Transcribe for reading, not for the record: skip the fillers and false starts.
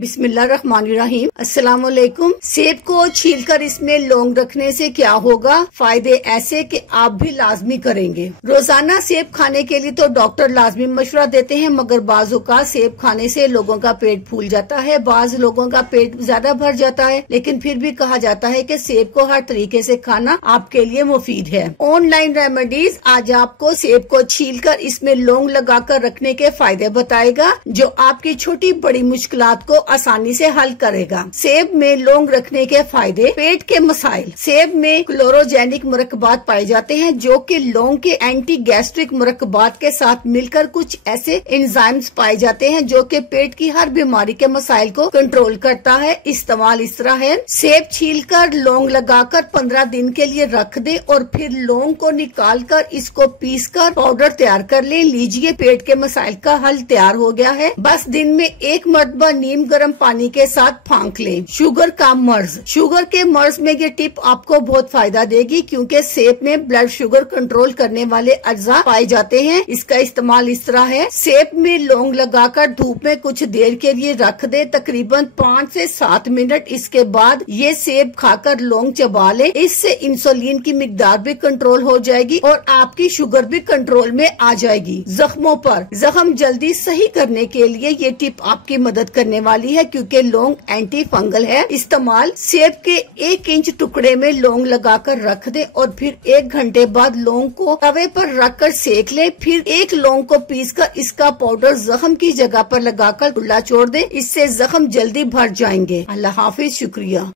बिस्मिल्लाहिर्रहमानिर्रहीम। अस्सलाम वालेकुम। सेब को छीलकर इसमें लौंग रखने से क्या होगा? फायदे ऐसे कि आप भी लाजमी करेंगे। रोजाना सेब खाने के लिए तो डॉक्टर लाजमी मशवरा देते हैं, मगर बाज़ औक़ात सेब खाने से लोगों का पेट फूल जाता है, बाज लोगों का पेट ज्यादा भर जाता है, लेकिन फिर भी कहा जाता है कि सेब को हर तरीके से खाना आपके लिए मुफीद है। ऑनलाइन रेमेडीज आज आपको सेब को छीलकर इसमें लौंग लगाकर रखने के फायदे बताएगा, जो आपकी छोटी बड़ी मुश्किलात को आसानी से हल करेगा। सेब में लौंग रखने के फायदे। पेट के मसाइल। सेब में क्लोरोजेनिक मुरक्कबात पाए जाते हैं, जो कि लौंग के एंटी गैस्ट्रिक मुरक्कबात के साथ मिलकर कुछ ऐसे एंजाइम्स पाए जाते हैं जो कि पेट की हर बीमारी के मसाइल को कंट्रोल करता है। इस्तेमाल इस तरह है: सेब छीलकर लौंग लगाकर 15 दिन के लिए रख दे और फिर लौंग को निकाल कर इसको पीसकर पाउडर तैयार कर ले। लीजिए, पेट के मसाइल का हल तैयार हो गया है। बस दिन में एक मरतबा नीम गर्म पानी के साथ फांक लें। शुगर का मर्ज। शुगर के मर्ज में ये टिप आपको बहुत फायदा देगी, क्योंकि सेब में ब्लड शुगर कंट्रोल करने वाले अज्जा पाए जाते हैं। इसका इस्तेमाल इस तरह है: सेब में लौंग लगाकर धूप में कुछ देर के लिए रख दे, तकरीबन 5 से 7 मिनट। इसके बाद ये सेब खाकर लौंग चबा ले। इससे इंसुलिन की मिकदार भी कंट्रोल हो जाएगी और आपकी शुगर भी कंट्रोल में आ जाएगी। जख्मों पर जख्म जल्दी सही करने के लिए ये टिप आपकी मदद करने वाली है, क्योंकि लौंग एंटी फंगल है। इस्तेमाल: सेब के 1 इंच टुकड़े में लौंग लगाकर रख दे और फिर 1 घंटे बाद लौंग को तवे पर रखकर सेक ले। फिर एक लौंग को पीसकर इसका पाउडर जख्म की जगह पर लगाकर खुला छोड़ दे। इससे जख्म जल्दी भर जाएंगे। अल्लाह हाफिज। शुक्रिया।